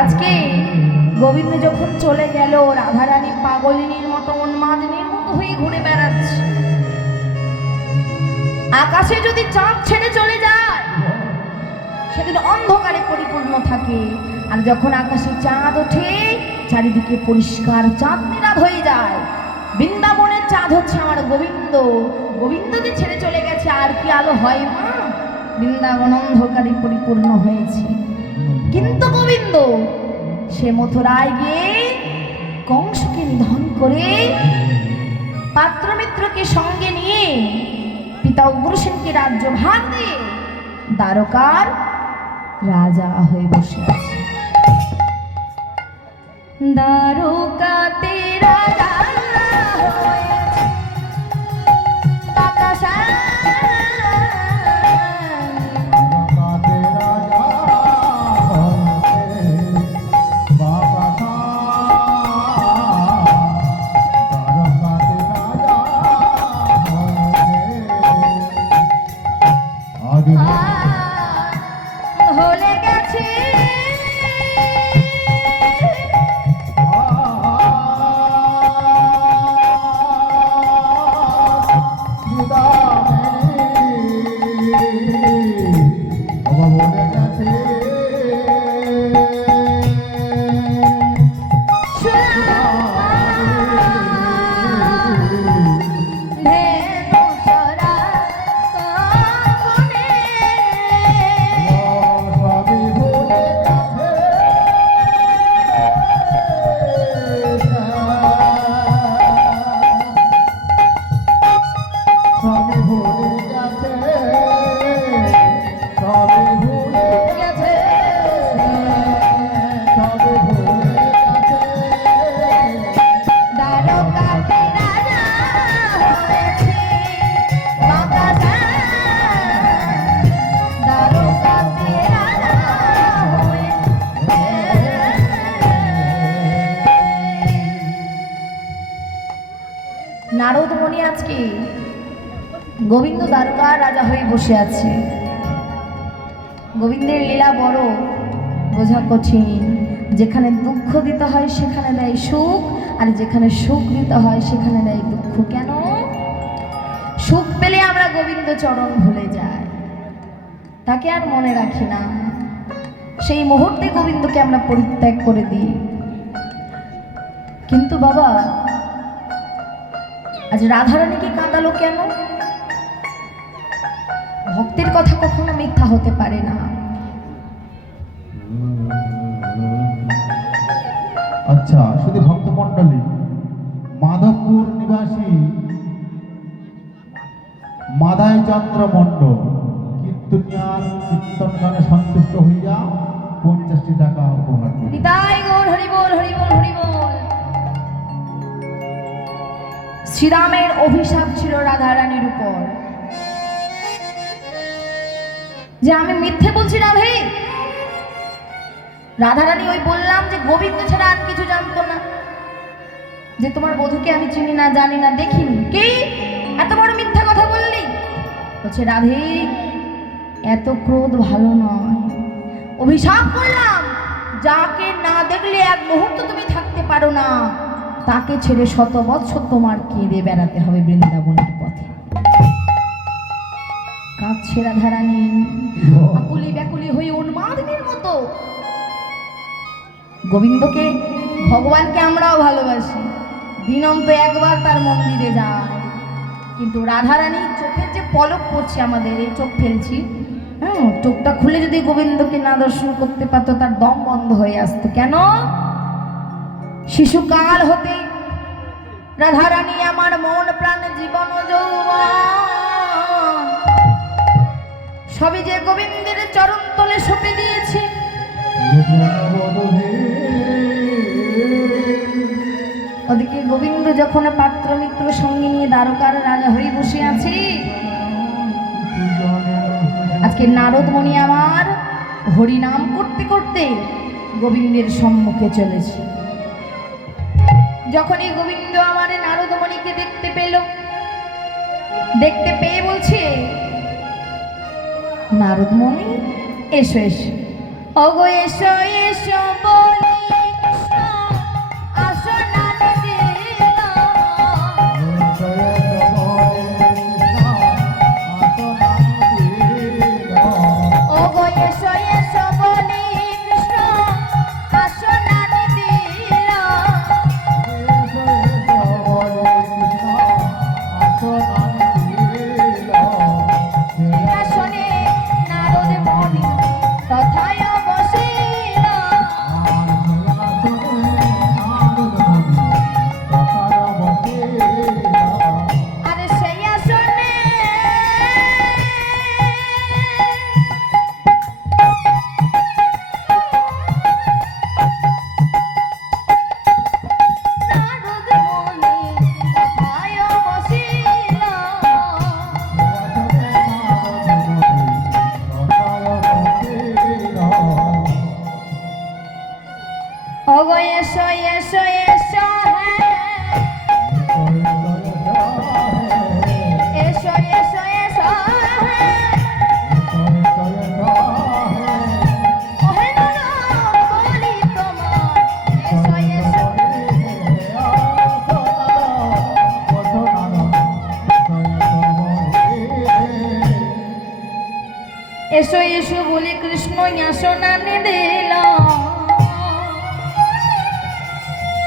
আজকে গোবিন্দ যখন চলে গেল, রাধারানী পাগলিনীর মতো উন্মাদিনীর মতো হয়ে ঘুরে বেড়াচ্ছে। আকাশে যদি চাঁদ ছেড়ে চলে যায় সেদিন অন্ধকারে পরিপূর্ণ থাকে, আর যখন আকাশে চাঁদ ওঠে চারিদিকে পরিষ্কার চাঁদনীরাত হয়ে যায়। বৃন্দাবনের চাঁদ হচ্ছে আমার গোবিন্দ। গোবিন্দকে ছেড়ে চলে গেছে, আর কি আলো হয় মা? বৃন্দাবন অন্ধকারে পরিপূর্ণ হয়েছে। কিন্তু গোবিন্দ সে মথুরায় গিয়ে কংসকে নিধন করে পাত্রমিত্রকে সঙ্গে নিয়ে পিতা উগ্রসেনকে রাজ্যভার দিয়ে দ্বারকার রাজা হয়ে বসে আছে। দ্বারকাতে রাজা হয়েছে বাতাসায়। নারদ মুনি আজকে গোবিন্দ দ্বারকার রাজা হয়ে বসে আছে। গোবিন্দের লীলা বড়, বোঝা কঠিন। যেখানে দুঃখ দিতে হয় সেখানে দেয় সুখ, আর যেখানে সুখ দিতে হয় সেখানে দেয় দুঃখ। কেন? সুখ পেলে আমরা গোবিন্দ চরণ ভুলে যাই, তাকে আর মনে রাখি না। সেই মুহূর্তে গোবিন্দকে আমরা পরিত্যাগ করে দিই। কিন্তু বাবা, আজ রাধারানীকে কাঁদালো কেন? ভক্তের কথা কখনো মিথ্যা হতে পারে না। আচ্ছা, শুধু ভক্তমণ্ডলী, মাধবপুর নিবাসী মাদাই চন্দ্র মণ্ডল কীর্তনিয়ার কীর্তন গানে সন্তুষ্ট হইয়া 50টি টাকা উপহার দিলেন। নিতাই গৌর হরি বল, হরি বল, হরি বল। শ্রীরামের অভিশাপ ছিল রাধারানীর উপর যে আমি মিথ্যে বলছি না ভাই। রাধারানী ওই বললাম যে গোবিন্দ ছাড়া আর কিছু জানতো না, যে তোমার বধূকে আমি চিনি না, জানি না, দেখিনি। কি এত বড় মিথ্যা কথা বললি? বলছে রাধে, এত ক্রোধ ভালো নয়। অভিশাপ করলাম, যাকে না দেখলে এক মুহূর্ত তুমি থাকতে পারো না, তাকে ছেড়ে 100 বছর তোমার কেঁদে বেড়াতে হবে বৃন্দাবনের পথে। কাঁদছে রাধারানী, আকুলি ব্যাকুলি হয়ে উন্মাদিনীর মতো। গোবিন্দকে, ভগবানকে আমরাও ভালোবাসি, দিনন্ত একবার তার মন্দিরে যায়। কিন্তু রাধারানী চোখের যে পলক পড়ছে, আমাদের এই চোখ ফেলছি, চোখটা খুলে যদি গোবিন্দকে না দর্শন করতে পারতো, তার দম বন্ধ হয়ে আসতো। কেন? শিশুকাল হতে রাধারানী আমার মন প্রাণ জীবন যৌবন সবই যে গোবিন্দের চরণ তলে সঁপে দিয়েছি। ওদিকে গোবিন্দ যখন পাত্র মিত্র সঙ্গে নিয়ে দ্বারকার রাজা হয়ে বসে আছি, আজকে নারদ মুনি আমার হরিনাম করতে করতে গোবিন্দের সম্মুখে চলেছে। যখন এই গোবিন্দ আমার নারদ মুনিকে দেখতে পেল, দেখতে পেয়ে বলছে, নারদ মুনি এসো এসো। ওগো এসো এসো বলি কৃষ্ণ আসো না দিল ওগো এসো এসো বলি কৃষ্ণ আসো না দিল আসনে নারদ মুনি তথায় বসিল আর সেই আসনে নারদ মুনি তথায় বসিল ওগো এসো এসো এসো এসো এসো এসো ওহে নারদ বলি তোমার এসো এসো এসো এসো বলি কৃষ্ণ আসনা দিল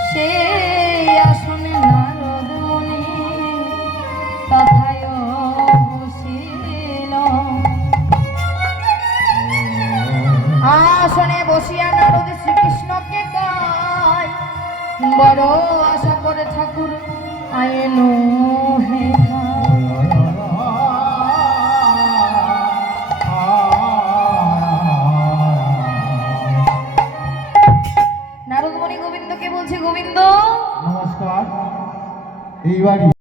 সে আসনে নারদ মুনি তথায় বসিল আসনে বসিয়া নারদ শ্রীকৃষ্ণকে কয় বড় আশা করে ঠাকুর আয়েনো হে নারদ মুনি গোবিন্দকে বলছে গোবিন্দ নমস্কার। এই বাড়ি